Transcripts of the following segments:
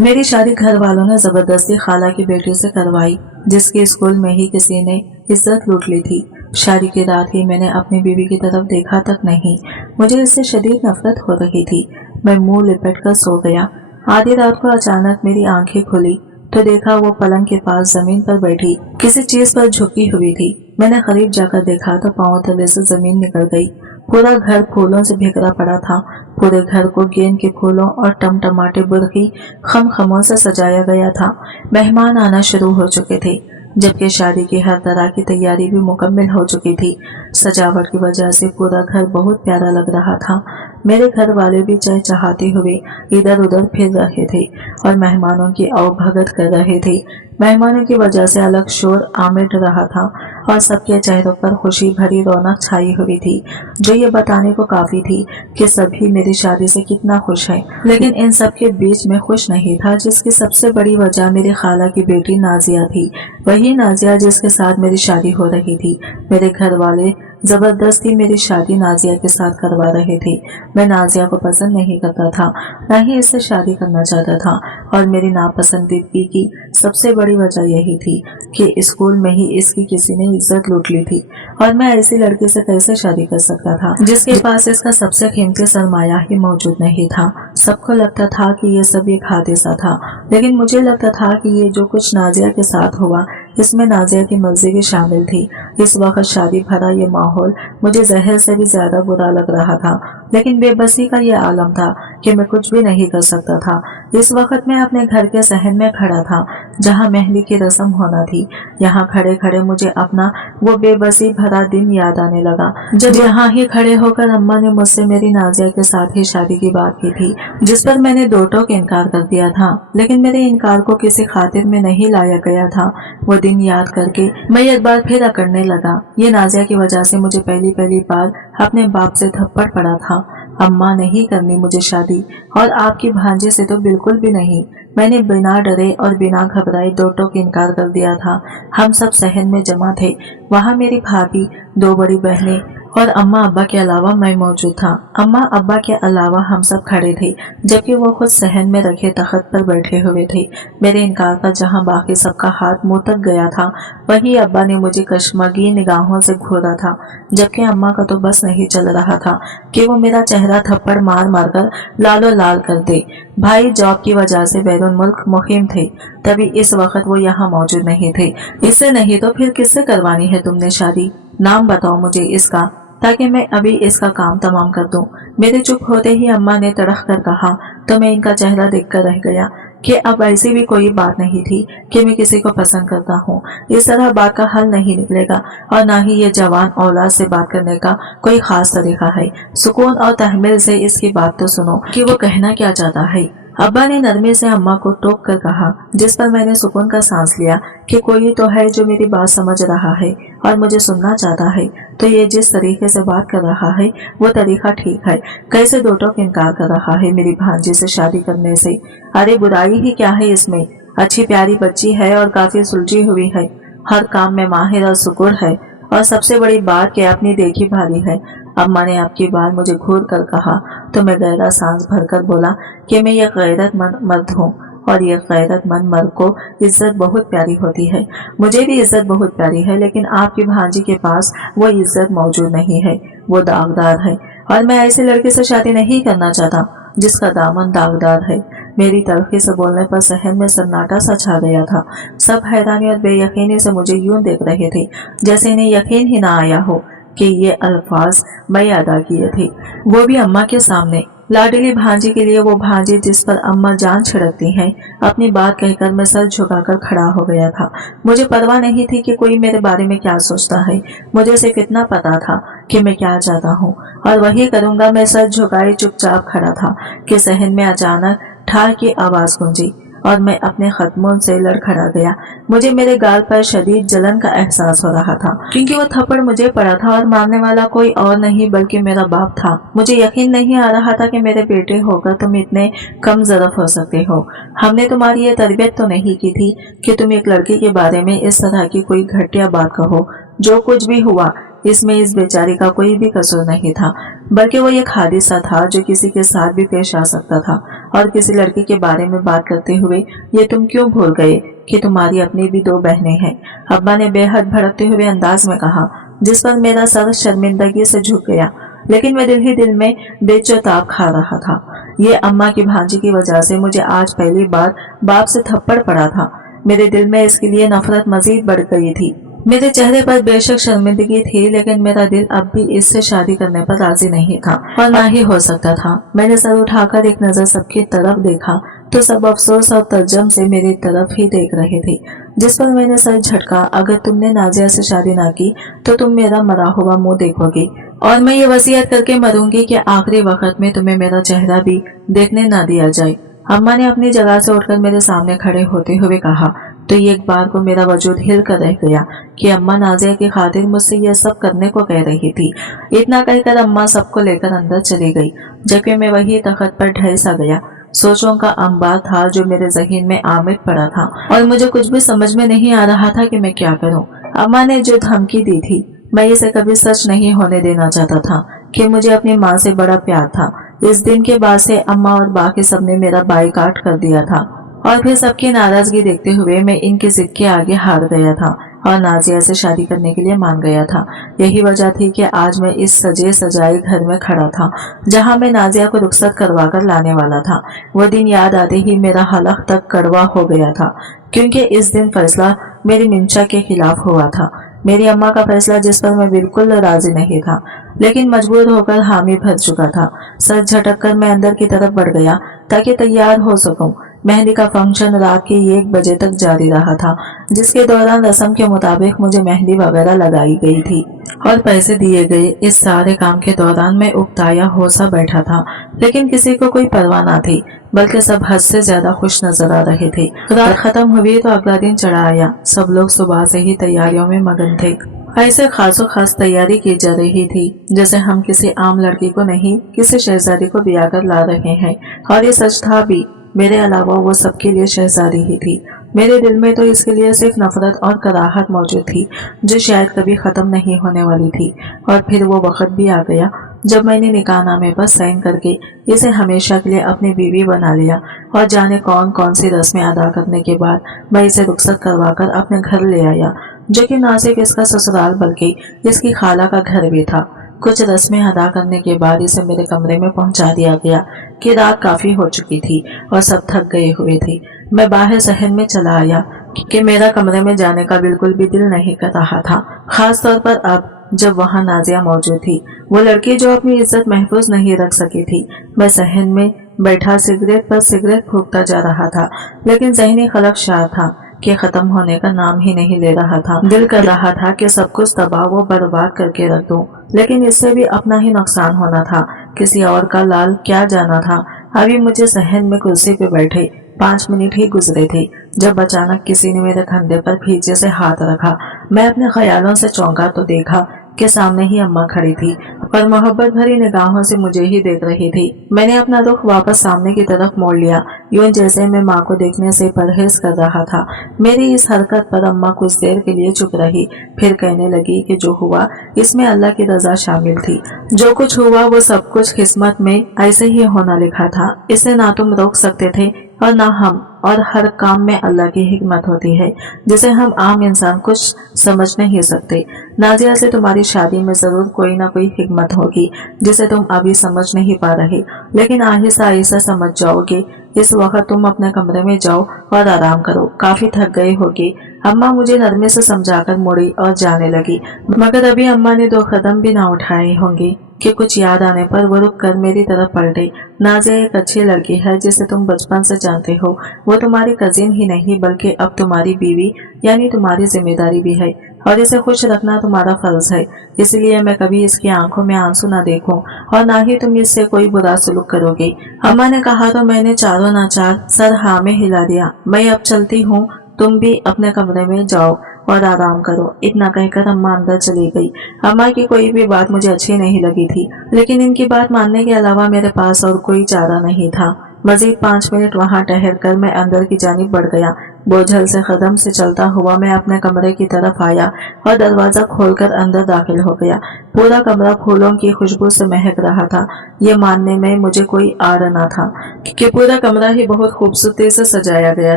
मेरी शादी घर वालों ने जबरदस्ती खाला की बेटी से करवाई, जिसके स्कूल में ही किसी ने इज्जत लूट ली थी। शादी की रात ही मैंने अपनी बीवी की तरफ देखा तक नहीं। मुझे इससे शदीद नफरत हो रही थी। मैं मुंह लिपट कर सो गया। आधी रात को अचानक मेरी आंखें खुली तो देखा वो पलंग के पास जमीन पर बैठी किसी चीज पर झुकी हुई थी। मैंने करीब जाकर देखा तो पांव तले से जमीन निकल गई। पूरा घर फूलों से बिखरा पड़ा था। पूरे घर को गेंद के फूलों और टमटमाटे बुरकी खमखमों से सजाया गया था। मेहमान आना शुरू हो चुके थे, जबकि शादी की हर तरह की तैयारी भी मुकम्मल हो चुकी थी। सजावट की वजह से पूरा घर बहुत प्यारा लग रहा था। मेरे घर वाले भी चहचहाते हुए इधर उधर फिर रहे थे और मेहमानों की आवभगत कर रहे थे। मेहमानों की वजह से अलग शोर आमिर रहा था और सबके चेहरों पर खुशी भरी रौनक छाई हुई थी, जो ये बताने को काफी थी कि सभी मेरी शादी से कितना खुश हैं। लेकिन इन सब के बीच में खुश नहीं था, जिसकी सबसे बड़ी वजह मेरी खाला की बेटी नाजिया थी। वही नाजिया जिसके साथ मेरी शादी हो रही थी। मेरे घर वाले जबरदस्ती मेरी शादी नाजिया के साथ करवा रहे थे। मैं नाजिया को पसंद नहीं करता था, न ही इससे शादी करना चाहता था, और मेरी नापसंदीदगी की सबसे बड़ी वजह यही थी कि स्कूल में ही इसकी किसी ने इज्जत लूट ली थी, और मैं ऐसी लड़की से कैसे शादी कर सकता था जिसके पास इसका सबसे कीमती सरमाया ही मौजूद नहीं था। सबको लगता था कि ये सब एक हादसा था, लेकिन मुझे लगता था कि ये जो कुछ नाजिया के साथ हुआ इसमें नाजिया की मर्जी भी शामिल थी। इस वक्त शादी भरा ये माहौल मुझे जहर से भी ज्यादा बुरा लग रहा था, लेकिन बेबसी का ये आलम था कि मैं कुछ भी नहीं कर सकता था। इस वक्त मैं अपने घर के सहन में खड़ा था, जहाँ मेहंदी की रस्म होना थी। यहाँ खड़े खड़े मुझे अपना वो बेबसी भरा दिन याद आने लगा, जब यहाँ ही खड़े होकर अम्मा ने मुझसे मेरी नाजिया के साथ ही शादी की बात की थी, जिस पर मैंने दो टोक इनकार कर दिया था। लेकिन मेरे इनकार को किसी खातिर में नहीं लाया गया था। वो दिन याद करके मैं एक बार फिर अकड़ने लगा। ये नाजिया की वजह से मुझे पहली पहली बार अपने बाप से थप्पड़ पड़ा था। अम्मा नहीं करनी मुझे शादी, और आपकी भांजे से तो बिल्कुल भी नहीं। मैंने बिना डरे और बिना घबराए दो टोक इनकार कर दिया था। हम सब सहन में जमा थे। वहाँ मेरी भाभी, दो बड़ी बहनें और अम्मा अब्बा के अलावा मैं मौजूद था। अम्मा अब्बा के अलावा हम सब खड़े थे, जबकि वो खुद सहन में रखे तख्त पर बैठे हुए थे। मेरे इनकार पर जहाँ बाकी सबका हाथ मुंह तक गया था, वही अब्बा ने मुझे कश्मगी निगाहों से घूरा था, जबकि अम्मा का तो बस नहीं चल रहा था कि वो मेरा चेहरा थप्पड़ मार मार कर लालो लाल कर दे। भाई जॉब की वजह से बैरून मुल्क मुकीम थे, तभी इस वक्त वो यहाँ मौजूद नहीं थे। इससे नहीं तो फिर किससे करवानी है तुमने शादी? नाम बताओ मुझे इसका, ताकि मैं अभी इसका काम तमाम कर दूं। मेरे चुप होते ही अम्मा ने तड़क कर कहा, तो मैं इनका चेहरा देखकर रह गया कि अब ऐसी भी कोई बात नहीं थी कि मैं किसी को पसंद करता हूँ। इस तरह बात का हल नहीं निकलेगा, और न ही ये जवान औलाद से बात करने का कोई खास तरीका है। सुकून और तहम्मुल से इसकी बात तो सुनो कि वो कहना क्या चाहता है। अब्बा ने नरमी से अम्मा को टोक कर कहा, जिस पर मैंने सुकून का सांस लिया कि कोई तो है जो मेरी बात समझ रहा है और मुझे सुनना चाहता है। तो ये जिस तरीके से बात कर रहा है वो तरीका ठीक है। कैसे दो टोक इनकार कर रहा है मेरी भांजी से शादी करने से? अरे बुराई ही क्या है इसमें? अच्छी प्यारी बच्ची है और काफी सुलझी हुई है, हर काम में माहिर और सुकुर है, और सबसे बड़ी बात कि अपनी देखी भाली है। अम्मा ने आपकी बात मुझे घूर कर कहा तो मैं गहरा सांस भरकर बोला कि मैं ये गैरतमंद मर्द हूँ, और ये गैरतमंद मर्द को इज्जत बहुत प्यारी होती है। मुझे भी इज्जत बहुत प्यारी है, लेकिन आपकी भांजी के पास वो इज्जत मौजूद नहीं है। वो दागदार है, और मैं ऐसी लड़की से शादी नहीं करना चाहता जिसका दामन दागदार है। मेरी तलखी से बोलने पर सहन में सन्नाटा सा छा गया था। सब हैरानी और बेयकीनी से मुझे यूं देख रहे थे जैसे इन्हें यकीन ही ना आया हो कि ये अल्फाज मैं अदा किए थे, वो भी अम्मा के सामने। लाडली भांजी के लिए वो भांजी जिस पर अम्मा जान छिड़कती हैं। अपनी बात कहकर मैं सर झुकाकर खड़ा हो गया था। मुझे परवाह नहीं थी कि कोई मेरे बारे में क्या सोचता है। मुझे सिर्फ इतना पता था कि मैं क्या चाहता हूँ, और वही करूँगा। मैं सर झुकाए चुपचाप खड़ा था कि सहन में अचानक ठार की आवाज गूंजी, और मैं अपने खत्मों से लड़खड़ा गया। मुझे मेरे गाल पर शदीद जलन का एहसास हो रहा था, क्योंकि वो थप्पड़ मुझे पड़ा था और मारने वाला कोई और नहीं बल्कि मेरा बाप था। मुझे यकीन नहीं आ रहा था कि मेरे बेटे होकर तुम इतने कम ज़रफ़ हो सकते हो। हमने तुम्हारी ये तरबियत तो नहीं की थी कि तुम एक लड़की के बारे में इस तरह की कोई घटिया बात कहो। जो कुछ भी हुआ इसमें इस बेचारी का कोई भी कसूर नहीं था। बल्कि वो एक हादसा था जो किसी के साथ भी पेश आ सकता था। और किसी लड़की के बारे में बात करते हुए ये तुम क्यों भूल गए कि तुम्हारी अपनी भी 2 बहनें हैं, अब्बा ने बेहद भड़कते हुए अंदाज में कहा, जिस पर मेरा सर शर्मिंदगी से झुक गया। लेकिन मैं दिल ही दिल में बेचैताब खा रहा था। ये अम्मा की भांजी की वजह से मुझे आज पहली बार बाप से थप्पड़ पड़ा था। मेरे दिल में इसके लिए नफरत मजीद बढ़ गई थी। मेरे चेहरे पर बेशक शर्मिंदगी थी, लेकिन मेरा दिल अब भी इससे शादी करने पर राजी नहीं था और ना ही हो सकता था। मैंने सर उठाकर एक नजर सबकी तरफ देखा तो सब अफसोस और तज्जम से मेरी तरफ ही देख रहे थे, जिस पर मैंने सर झटका। अगर तुमने नाजिया से शादी ना की तो तुम मेरा मरा हुआ मुंह देखोगे और मैं ये वसीयत करके मरूंगी कि आखिरी वक्त में तुम्हें मेरा चेहरा भी देखने ना दिया जाए। अम्मा ने अपनी जगह से उठकर मेरे सामने खड़े होते हुए कहा तो एक बार को मेरा वजूद हिल कर रह गया कि अम्मा नाजिया की खातिर मुझसे यह सब करने को कह रही थी। इतना कहकर अम्मा सबको लेकर अंदर चली गई, जबकि मैं वही तख्त पर ढह सा गया। सोचों का अंबार था जो मेरे ज़हन में आमिर पड़ा था और मुझे कुछ भी समझ में नहीं आ रहा था कि मैं क्या करूं। अम्मा ने जो धमकी दी थी मैं इसे कभी सच नहीं होने देना चाहता था कि मुझे अपनी माँ से बड़ा प्यार था। इस दिन के बाद से अम्मा और बाकी सबने मेरा बाइकाट कर दिया था और फिर सबकी नाराजगी देखते हुए मैं इनकी जिद के आगे हार गया था और नाजिया से शादी करने के लिए मान गया था। यही वजह थी कि आज मैं इस सजे सजाए घर में खड़ा था जहां मैं नाजिया को रुखसत करवा कर लाने वाला था। वो दिन याद आते ही मेरा हलक तक कड़वा हो गया था, क्योंकि इस दिन फैसला मेरी मिंचा के खिलाफ हुआ था। मेरी अम्मा का फैसला जिस पर मैं बिल्कुल राजी नहीं था, लेकिन मजबूर होकर हामी भर चुका था। सर झटक कर मैं अंदर की तरफ बढ़ गया ताकि तैयार हो सकूं। मेहंदी का फंक्शन रात के 1 बजे तक जारी रहा था, जिसके दौरान रस्म के मुताबिक मुझे मेहंदी वगैरह लगाई गई थी और पैसे दिए गए। इस सारे काम के दौरान मैं उकताया हो सा बैठा था, लेकिन किसी को कोई परवाह न थी, बल्कि सब हद से ज्यादा खुश नजर आ रहे थे। रात खत्म हुई तो अगला दिन चढ़ा आया। सब लोग सुबह से ही तैयारियों में मगन थे। ऐसे खासो खास तैयारी की जा रही थी जैसे हम किसी आम लड़की को नहीं, किसी शहजादी को ब्याह कर ला रहे हैं। और ये सच था भी, मेरे अलावा वो सबके लिए शहजादी ही थी। मेरे दिल में तो इसके लिए सिर्फ नफरत और कराहत मौजूद थी जो शायद कभी खत्म नहीं होने वाली थी। और फिर वो वक्त भी आ गया जब मैंने निकाहनामे पर साइन करके इसे हमेशा के लिए अपनी बीवी बना लिया और जाने कौन कौन सी रस्में अदा करने के बाद मैं इसे रुखसत करवाकर अपने घर ले आया, जो कि ना सिर्फ इसका ससुराल बल्कि इसकी खाला का घर भी था। कुछ रस्में अदा करने के बाद इसे मेरे कमरे में पहुंचा दिया गया कि रात काफी हो चुकी थी और सब थक गए हुए थे। मैं बाहर शहर में चला आया कि मेरा कमरे में जाने का बिल्कुल भी दिल नहीं कर रहा था, खास तौर पर अब जब वहां नाजिया मौजूद थी, वो लड़की जो अपनी इज्जत महफूज नहीं रख सकी थी। मैं सहन में बैठा सिगरेट पर सिगरेट फूंकता जा रहा था, लेकिन ज़हनी खलकशार था कि खत्म होने का नाम ही नहीं ले रहा था। दिल कर रहा था कि सब कुछ तबाह व बर्बाद करके रख दूं, लेकिन इससे भी अपना ही नुकसान होना था। किसी और का लाल क्या जाना था। अभी मुझे सहन में कुर्सी पे बैठे 5 मिनट ही गुजरे थे जब अचानक किसी ने मेरे कंधे पर पीछे से हाथ रखा। मैं अपने ख्यालों से चौंका तो देखा कि सामने ही अम्मा खड़ी थी और मोहब्बत भरी निगाहों से मुझे ही देख रही थी। मैंने अपना रुख वापस सामने की तरफ मोड़ लिया, यूं जैसे मैं माँ को देखने से परहेज कर रहा था। मेरी इस हरकत पर अम्मा कुछ देर के लिए चुप रही, फिर कहने लगी कि जो हुआ इसमें अल्लाह की रजा शामिल थी। जो कुछ हुआ वो सब कुछ किस्मत में ऐसे ही होना लिखा था। इसे ना तुम रोक सकते थे और ना हम, और हर काम में अल्लाह की हिकमत होती है जिसे हम आम इंसान कुछ समझ नहीं सकते। नाजिया से तुम्हारी शादी में जरूर कोई ना कोई हिकमत होगी जिसे तुम अभी समझ नहीं पा रहे, लेकिन आहिस्ता आहिस्ता समझ जाओगे। इस वक्त तुम अपने कमरे में जाओ और आराम करो, काफी थक गए होगे। अम्मा मुझे नरमे से समझाकर मुड़ी और जाने लगी, मगर अभी अम्मा ने 2 कदम भी ना उठाए होंगे कि कुछ याद आने पर वो रुक कर मेरी तरफ पलटे। नाजिया एक अच्छी लड़की है जिसे तुम बचपन से जानते हो। वो तुम्हारी कजिन ही नहीं बल्कि अब तुम्हारी बीवी यानी तुम्हारी जिम्मेदारी भी है और इसे खुश रखना तुम्हारा फर्ज है। इसलिए मैं कभी इसकी आंखों में आंसू ना देखूं और ना ही तुम इससे कोई बुरा सलूक करोगे। अम्मा ने कहा तो मैंने चारों नाचार सर हाँ में हिला दिया। मैं अब चलती हूँ, तुम भी अपने कमरे में जाओ और आराम करो। इतना कहकर अम्मा अंदर चली गई। अम्मा की कोई भी बात मुझे अच्छी नहीं लगी थी, लेकिन इनकी बात मानने के अलावा मेरे पास और कोई चारा नहीं था। मजीद 5 मिनट वहां ठहर कर मैं अंदर की जानिब बढ़ गया। बोझल से कदम से चलता हुआ मैं अपने कमरे की तरफ आया और दरवाजा खोलकर अंदर दाखिल हो गया। पूरा कमरा फूलों की खुशबू से महक रहा था। ये मानने में मुझे कोई आर न था कि पूरा कमरा ही बहुत खूबसूरती से सजाया गया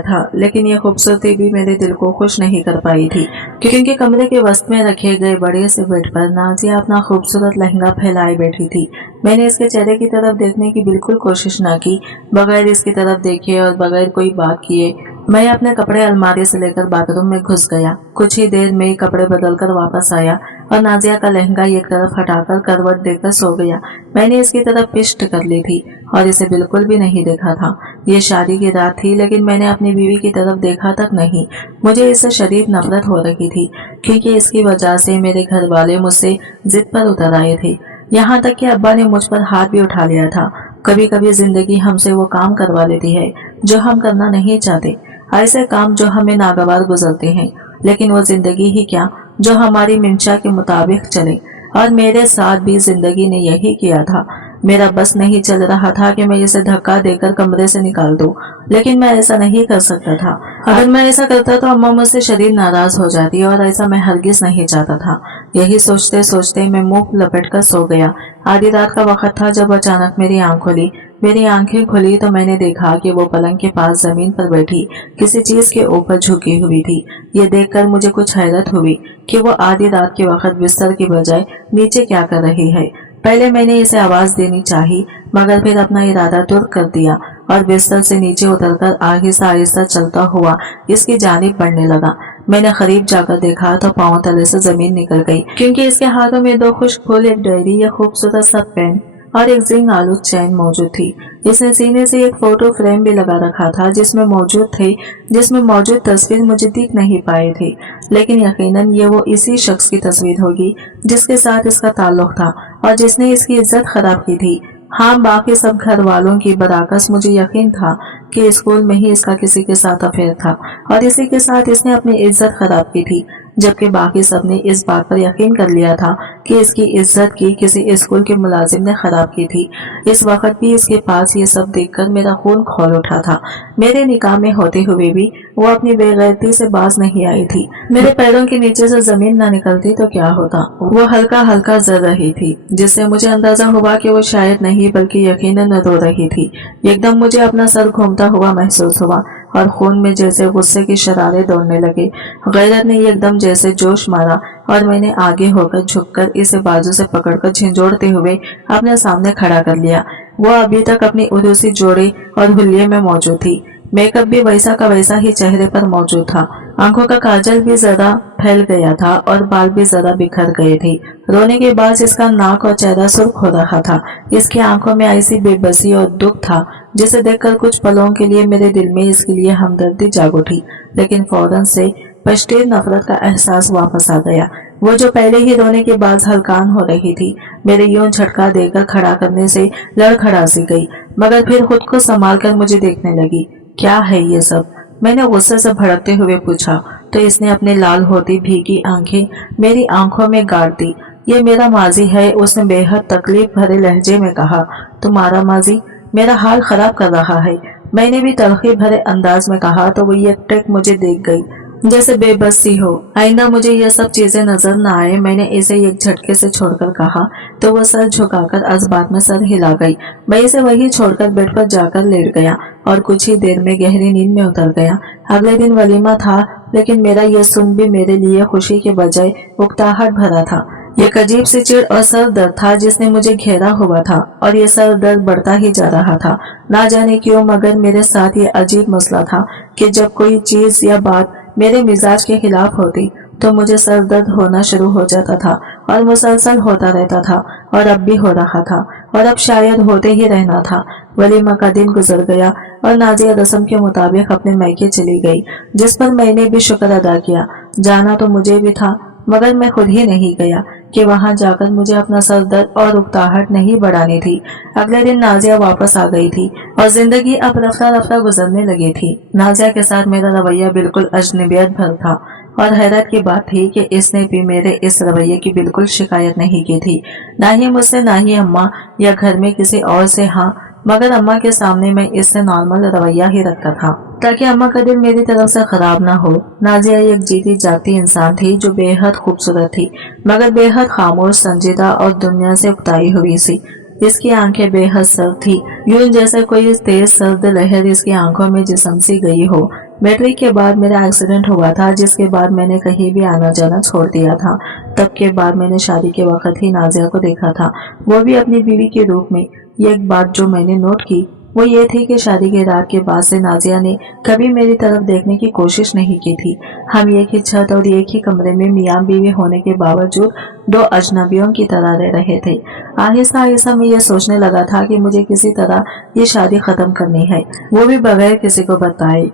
था, लेकिन ये खूबसूरती भी मेरे दिल को खुश नहीं कर पाई थी, क्योंकि कमरे के वस्त में रखे गए बड़े से बेड पर नाजिया अपना खूबसूरत लहंगा फैलाए बैठी थी। मैंने इसके चेहरे की तरफ देखने की बिल्कुल कोशिश न की। बगैर इसकी तरफ देखे और बगैर कोई बात किए मैं अपने कपड़े अलमारी से लेकर बाथरूम में घुस गया। कुछ ही देर में कपड़े बदलकर वापस आया और नाजिया का लहंगा एक तरफ हटाकर करवट देकर सो गया। मैंने इसकी तरफ पिष्ट कर ली थी और इसे बिल्कुल भी नहीं देखा था। ये शादी की रात थी, लेकिन मैंने अपनी बीवी की तरफ देखा तक नहीं। मुझे इससे शदीद नफरत हो रही थी, क्योंकि इसकी वजह से मेरे घर वाले मुझसे जिद पर उतर आए थे। यहाँ तक कि अब्बा ने मुझ पर हाथ भी उठा लिया था। कभी कभी जिंदगी हमसे वो काम करवा लेती है जो हम करना नहीं चाहते, ऐसे काम जो हमें नागवार गुजरते हैं, लेकिन वो जिंदगी ही क्या जो हमारी मंशा के मुताबिक चले। और मेरे साथ भी जिंदगी ने यही किया था। मेरा बस नहीं चल रहा था कि मैं इसे धक्का देकर कमरे से निकाल दूं, लेकिन मैं ऐसा नहीं कर सकता था। अगर मैं ऐसा करता तो अम्मा मुझसे शदीद नाराज हो जाती, और ऐसा मैं हरगिज नहीं चाहता था। यही सोचते सोचते मैं मुंह लपेट कर सो गया। आधी रात का वक्त था जब अचानक मेरी आंख खुली। मेरी आंखें खुली तो मैंने देखा कि वो पलंग के पास जमीन पर बैठी किसी चीज के ऊपर झुकी हुई थी। ये देखकर मुझे कुछ हैरत हुई कि वो आधी रात के वक्त बिस्तर की बजाय नीचे क्या कर रही है। पहले मैंने इसे आवाज देनी चाहिए, मगर फिर अपना इरादा तुर्क कर दिया और बिस्तर से नीचे उतरकर आहिस्ता आहिस्ता चलता हुआ इसकी जानिब बढ़ने लगा। मैंने करीब जाकर देखा तो पांव तले से जमीन निकल गई, क्योंकि इसके हाथों में 2 खुश्क फूल, एक डायरी, एक खूबसूरत सा पेन और एक जिंग आलू चैन मौजूद थी। इसने सीने से एक फोटो फ्रेम भी लगा रखा था जिसमें मौजूद तस्वीर मुझे दिख नहीं पाए थे, लेकिन यकीनन ये वो इसी शख्स की तस्वीर होगी जिसके साथ इसका ताल्लुक था और जिसने इसकी इज्जत खराब की थी। हाँ, बाकी सब घर वालों की बराकस मुझे यकीन था कि स्कूल में ही इसका किसी के साथ अफेयर था और इसी के साथ इसने अपनी इज्जत खराब की थी, जबकि बाकी सब ने इस बात पर यकीन कर लिया था कि इसकी इज्जत की किसी स्कूल के मुलाजिम ने खराब की थी। इस वक्त भी इसके पास ये सब देखकर मेरा खून खौल उठा था। मेरे निकाह में होते हुए भी वो अपनी बेगैरती से बाज नहीं आई थी। मेरे पैरों के नीचे से जमीन न निकलती तो क्या होता। वो हल्का हल्का जल रही थी, जिससे मुझे अंदाजा हुआ कि वो शायद नहीं बल्कि यकीनन रो रही थी। एकदम मुझे अपना सर घूमता हुआ महसूस हुआ और खून में जैसे गुस्से की शरारे दौड़ने लगे। गैरत ने एकदम जैसे जोश मारा और मैंने आगे होकर झुककर इसे बाजू से पकड़कर झिंझोड़ते हुए अपने सामने खड़ा कर लिया। वो अभी तक अपनी उर्वशी जोड़े और हुलिये में मौजूद थी। मेकअप भी वैसा का वैसा ही चेहरे पर मौजूद था। आंखों का काजल भी ज्यादा फैल गया था और बाल भी ज्यादा बिखर गए थे। रोने के बाद इसका नाक और चेहरा सुर्ख हो रहा था। इसकी आंखों में ऐसी बेबसी और दुख था जिसे देखकर कुछ पलों के लिए मेरे दिल में इसके लिए हमदर्दी जाग उठी, लेकिन फौरन से पश्तीर नफरत का एहसास वापस आ गया। वो जो पहले ही रोने के बाद हलकान हो रही थी, मेरे यूं झटका देकर खड़ा करने से लड़खड़ा सी गई, मगर फिर खुद को संभाल कर मुझे देखने लगी। क्या है ये सब? मैंने गुस्से से भड़कते हुए पूछा, तो इसने अपने लाल होती भीगी आंखें मेरी आंखों में गाड़ दी। ये मेरा माजी है, उसने बेहद तकलीफ भरे लहजे में कहा। तुम्हारा माजी मेरा हाल खराब कर रहा है। मैंने भी तलखी भरे अंदाज में कहा तो वो एक टक मुझे देख गई जैसे बेबस सी हो। आइंदा मुझे ये सब चीजें नजर न आए, मैंने इसे एक झटके से छोड़कर कहा तो वो सर झुकाकर असबात में सर हिला गई। मैं इसे वही छोड़कर बेड पर जाकर लेट गया और कुछ ही देर में गहरी नींद में उतर गया। अगले दिन वलीमा था, लेकिन मेरा यह सुन भी मेरे लिए खुशी के बजाय उकताहट भरा था। एक अजीब सी चिढ़ और सर दर्द था जिसने मुझे घेरा हुआ था और ये सर दर्द बढ़ता ही जा रहा था। ना जाने क्यों, मगर मेरे साथ ये अजीब मसला था कि जब कोई चीज या बात मेरे मिजाज के खिलाफ होती तो मुझे सर दर्द होना शुरू हो जाता था और मुसलसल होता रहता था, और अब भी हो रहा था और अब शायद होते ही रहना था। वलीमा का दिन गुजर गया और नाजिया रस्म के मुताबिक अपने मैके चली गई, जिस पर मैंने भी शुक्र अदा किया। जाना तो मुझे भी था, मगर मैं खुद ही नहीं गया कि वहां जाकर मुझे अपना सर दर्द और उकताहट नहीं बढ़ानी थी। अगले दिन नाजिया वापस आ गई थी और जिंदगी अब रफ्ता रफ्ता गुजरने लगी थी। नाजिया के साथ मेरा रवैया बिल्कुल अजनबियत भर था और हैरत की बात थी कि इसने भी मेरे इस रवैये की बिल्कुल शिकायत नहीं की थी, ना ही मुझसे, ना ही अम्मा या घर में किसी और से। हाँ, मगर अम्मा के सामने मैं इससे नॉर्मल रवैया ही रखता था ताकि अम्मा का दिल मेरी तरफ से खराब ना हो। नाजिया एक जीती जागती इंसान थी जो बेहद खूबसूरत थी, मगर बेहद खामोश, संजीदा और दुनिया से उकताई हुई सी। इसकी आंखें बेहद सर्द थी, यूं जैसे कोई तेज सर्द लहर इसकी आंखों में जिस्म सी गई हो। मैट्रिक के बाद मेरा एक्सीडेंट हुआ था, जिसके बाद मैंने कहीं भी आना जाना छोड़ दिया था। तब के बाद मैंने शादी के वक्त ही नाजिया को देखा था, वो भी अपनी बीवी के रूप में। एक बात जो मैंने नोट की वो ये थी कि शादी के रात के बाद से नाजिया ने कभी मेरी तरफ देखने की कोशिश नहीं की थी। हम एक ही छत और एक ही कमरे में मियाँ बीवी होने के बावजूद दो अजनबियों की तरह रह रहे थे। आहिस्ता आहिस्ता मैं ये सोचने लगा था कि मुझे किसी तरह ये शादी खत्म करनी है, वो भी बगैर किसी को बताए।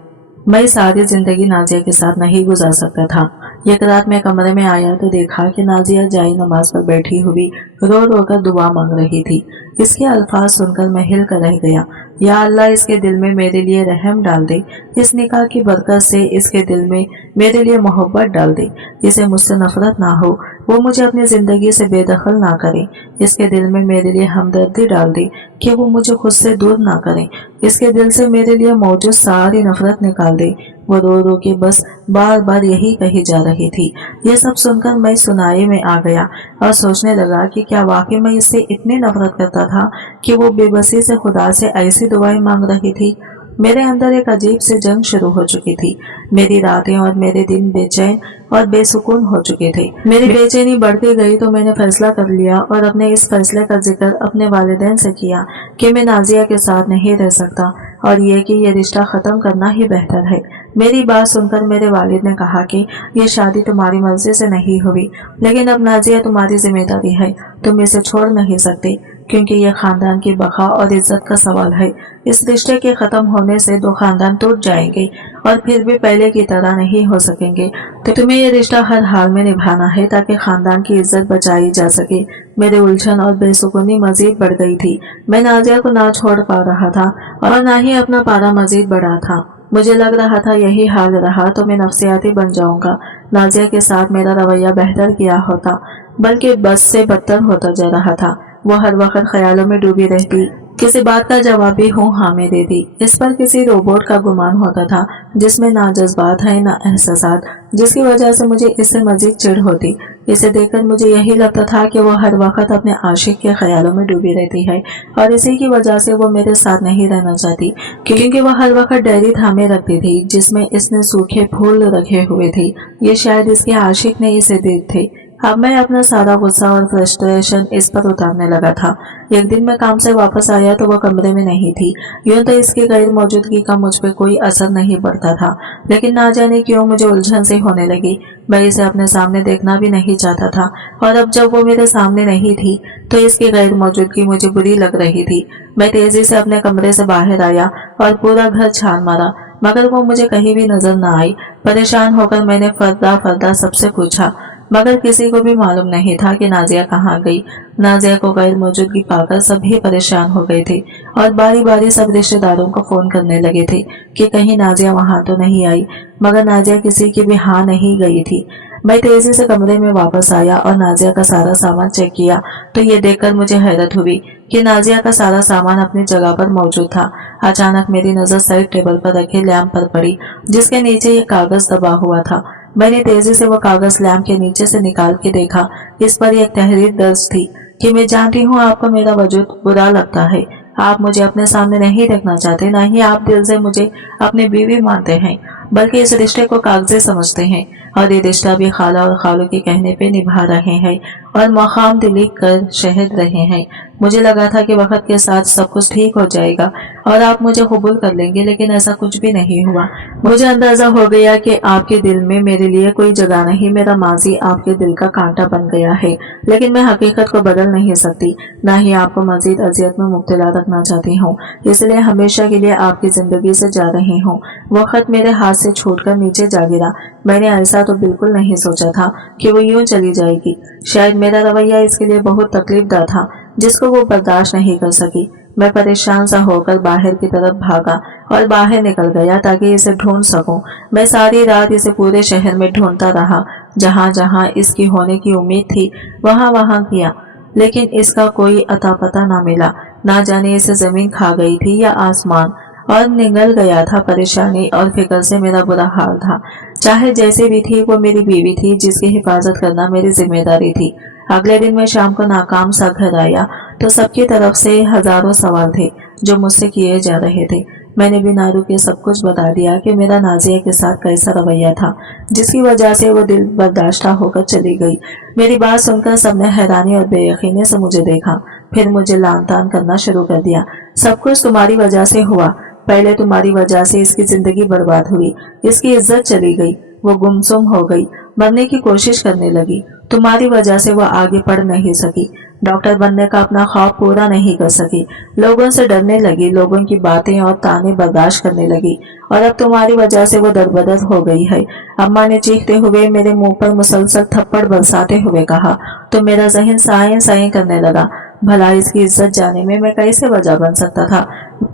मैं सारी जिंदगी नाजिया के साथ नहीं गुजार सकता था। एक रात मैं कमरे में आया तो देखा कि नाजिया जाई नमाज पर बैठी हुई रो रो कर दुआ मांग रही थी। इसके अल्फाज सुनकर मैं हिल कर रह गया। या अल्लाह, इसके दिल में मेरे लिए रहम डाल दे, इस निकाह की बरकत से इसके दिल में मेरे लिए मोहब्बत डाल दे, इसे मुझसे नफरत ना हो, वो मुझे अपनी जिंदगी से बेदखल ना करे, इसके दिल में मेरे लिए हमदर्दी डाल दे कि वो मुझे खुद से दूर ना करे, इसके दिल से मेरे लिए मौजूद सारी नफरत निकाल दे। वो रो रो के बस बार बार यही कही जा रही थी। ये सब सुनकर मैं सुनाई में आ गया और सोचने लगा कि क्या वाकई मैं इससे इतनी नफरत करता था कि वो बेबसी से खुदा से ऐसी दुआएं मांग रही थी। मेरे अंदर एक अजीब सी जंग शुरू हो चुकी थी। मेरी रातें और मेरे दिन बेचैन और बेसुकून हो चुके थे। मेरी बेचैनी बढ़ती गई तो मैंने फैसला कर लिया और अपने इस फैसले का जिक्र अपने वालिदैन से किया कि मैं नाजिया के साथ नहीं रह सकता और ये कि ये रिश्ता खत्म करना ही बेहतर है। मेरी बात सुनकर मेरे वालिद ने कहा कि ये शादी तुम्हारी मर्जी से नहीं हुई, लेकिन अब नाजिया तुम्हारी जिम्मेदारी है, तुम इसे छोड़ नहीं सकते क्योंकि ये खानदान की बका और इज्जत का सवाल है। इस रिश्ते के खत्म होने से दो खानदान टूट जाएंगे और फिर भी पहले की तरह नहीं हो सकेंगे, तो तुम्हें ये रिश्ता हर हाल में निभाना है ताकि खानदान की इज्जत बचाई जा सके। मेरे उलझन और बेसुकूनी मजीद बढ़ गई थी। मैं नाजिया को ना छोड़ पा रहा था और ना ही अपना पारा मजीद बढ़ा था। मुझे लग रहा था यही हाल रहा तो मैं नफसियाती बन जाऊंगा। नाजिया के साथ मेरा रवैया बेहतर किया होता, बल्कि बस से बदतर होता जा रहा था। वो हर वक्त ख्यालों में डूबी रहती, किसी बात का जवाब भी हूँ हाँ में देती। इस पर किसी रोबोट का गुमान होता था जिसमें ना जज्बात है ना एहसासात, जिसकी वजह से मुझे इससे मजीद चिढ़ होती। इसे देखकर मुझे यही लगता था कि वो हर वक्त अपने आशिक के ख्यालों में डूबी रहती है और इसी की वजह से वो मेरे साथ नहीं रहना चाहती, क्योंकि वो हर वक्त डायरी थामे रखती थी जिसमें इसने सूखे फूल रखे हुए थे। ये शायद इसके आशिक ने इसे दी थे। अब मैं अपना सारा गुस्सा और फ्रस्ट्रेशन इस पर उतारने लगा था। एक दिन मैं काम से वापस आया तो वह कमरे में नहीं थी। यूं तो इसकी गैर मौजूदगी का मुझ पर कोई असर नहीं पड़ता था, लेकिन ना जाने क्यों मुझे उलझन से होने लगी। मैं इसे अपने सामने देखना भी नहीं चाहता था और अब जब वो मेरे सामने नहीं थी तो इसकी गैर मौजूदगी मुझे बुरी लग रही थी। मैं तेजी से अपने कमरे से बाहर आया और पूरा घर छान मारा, मगर वो मुझे कहीं भी नजर न आई। परेशान होकर मैंने फर्दा फर्दा सबसे पूछा, मगर किसी को भी मालूम नहीं था कि नाजिया कहाँ गई। नाजिया को गैर मौजूदगी पाकर सभी परेशान हो गए थे और बारी बारी सब रिश्तेदारों को फोन करने लगे थे कि कहीं नाजिया वहां तो नहीं आई, मगर नाजिया किसी की भी हाँ नहीं गई थी। मैं तेजी से कमरे में वापस आया और नाजिया का सारा सामान चेक किया तो ये देखकर मुझे हैरत हुई कि नाजिया का सारा सामान अपनी जगह पर मौजूद था। अचानक मेरी नजर साइड टेबल पर रखे लैंप पर पड़ी जिसके नीचे ये कागज दबा हुआ था। मैंने तेजी से वो कागज लैंप के नीचे से निकाल के देखा। इस पर एक तहरीर दर्ज थी कि मैं जानती हूँ आपको मेरा वजूद बुरा लगता है, आप मुझे अपने सामने नहीं देखना चाहते, न ही आप दिल से मुझे अपनी बीवी मानते हैं, बल्कि इस रिश्ते को कागजे समझते हैं और ये रिश्ता भी खाला और खालू के कहने पे निभा रहे हैं और मकाम दिली कर शहद रहे हैं। मुझे लगा था कि वक्त के साथ सब कुछ ठीक हो जाएगा और आप मुझे कबूल कर लेंगे, लेकिन ऐसा कुछ भी नहीं हुआ। मुझे अंदाजा हो गया कि आपके दिल में मेरे लिए कोई जगह नहीं, मेरा माजी आपके दिल का कांटा बन गया है, लेकिन मैं हकीकत को बदल नहीं सकती, न ही आपको मजीद अजियत में मुब्तला रखना चाहती हूँ, इसलिए हमेशा के लिए आपकी जिंदगी से जा रही हूँ। वो खत मेरे हाथ से छूटकर नीचे जा गिरा। मैंने ऐसा तो बिल्कुल नहीं सोचा था कि वो यूं चली जाएगी। शायद मेरा रवैया इसके लिए बहुत तकलीफदा था जिसको वो बर्दाश्त नहीं कर सकी। मैं परेशान सा होकर बाहर की तरफ भागा और बाहर निकल गया ताकि इसे ढूंढ सकूं। मैं सारी रात इसे पूरे शहर में ढूंढता रहा, जहां जहां इसकी होने की उम्मीद थी वहां वहां किया, लेकिन इसका कोई अता पता न मिला। ना जाने इसे जमीन खा गई थी या आसमान, और निगल गया था। परेशानी और फिक्र से मेरा बुरा हाल था। चाहे जैसे भी थी, वो मेरी बीवी थी जिसकी हिफाजत करना मेरी जिम्मेदारी थी। अगले दिन मैं शाम को नाकाम सा घर आया तो सबकी तरफ से हजारों सवाल थे जो मुझसे किए जा रहे थे। मैंने बिना रुके सब कुछ बता दिया कि मेरा नाजिया के साथ कैसा रवैया था, जिसकी वजह से वो दिल बर्दाश्ता होकर चली गई। मेरी बात सुनकर सबने हैरानी और बेयकीनी से मुझे देखा, फिर मुझे लान तान करना शुरू कर दिया। सब कुछ तुम्हारी वजह से हुआ। पहले तुम्हारी वजह से इसकी जिंदगी बर्बाद हुई, इसकी इज्जत चली गई, वो गुमसुम हो गई, मरने की कोशिश करने लगी। तुम्हारी वजह से वो आगे पढ़ नहीं सकी, डॉक्टर बनने का अपना ख्वाब पूरा नहीं कर सकी, लोगों से डरने लगी, लोगों की बातें और ताने बर्दाश्त करने लगी, और अब तुम्हारी वजह से वो दरबदर हो गई है। अम्मा ने चीखते हुए मेरे मुंह पर मुसलसल थप्पड़ बरसाते हुए कहा तो मेरा जहन साए साए करने लगा। भला इसकी इज्जत जाने में मैं कैसे वजह बन सकता था?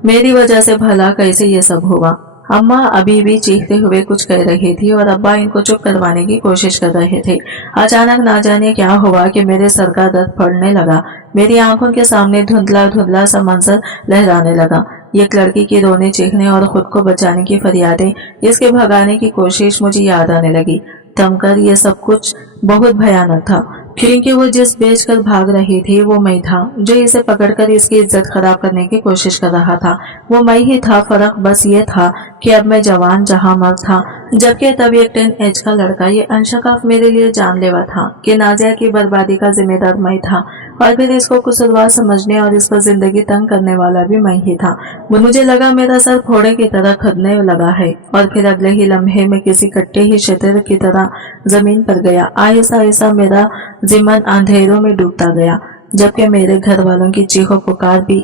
मेरी वजह से भला कैसे ये सब हुआ? अम्मा अभी भी चीखते हुए कुछ कह रही थी और अब्बा इनको चुप करवाने की कोशिश कर रहे थे। अचानक ना जाने क्या हुआ कि मेरे सर का दर्द पड़ने लगा। मेरी आंखों के सामने धुंधला धुंधला सा मंजर लहराने लगा। एक लड़की के रोने चीखने और खुद को बचाने की फरियादें, इसके भगाने की कोशिश मुझे याद आने लगी। दमकर ये सब कुछ बहुत भयानक था, क्योंकि वो जिस बेचकर भाग रही थी वो मैं था, जो इसे पकड़कर इसकी इज्जत खराब करने की कोशिश कर रहा था। वो मैं ही था, फर्क बस ये था कि अब मैं जवान जहां मर्द था, जबकि तब एक 10 एज का लड़का। ये अंशकाफ मेरे लिए जानलेवा था कि नाजिया की बर्बादी का जिम्मेदार मैं था, और फिर इसको कसूरवार समझने और इस पर जिंदगी तंग करने वाला भी मैं ही था। मुझे लगा मेरा सर फोड़े की तरह खदने लगा है, और फिर अगले ही लम्हे में किसी कट्टे ही शतर की तरह जमीन पर गया। आहिस्ता आहिस्ता मेरा जिमन अंधेरों में डूबता गया, जबकि मेरे घर वालों की चीखों पुकार भी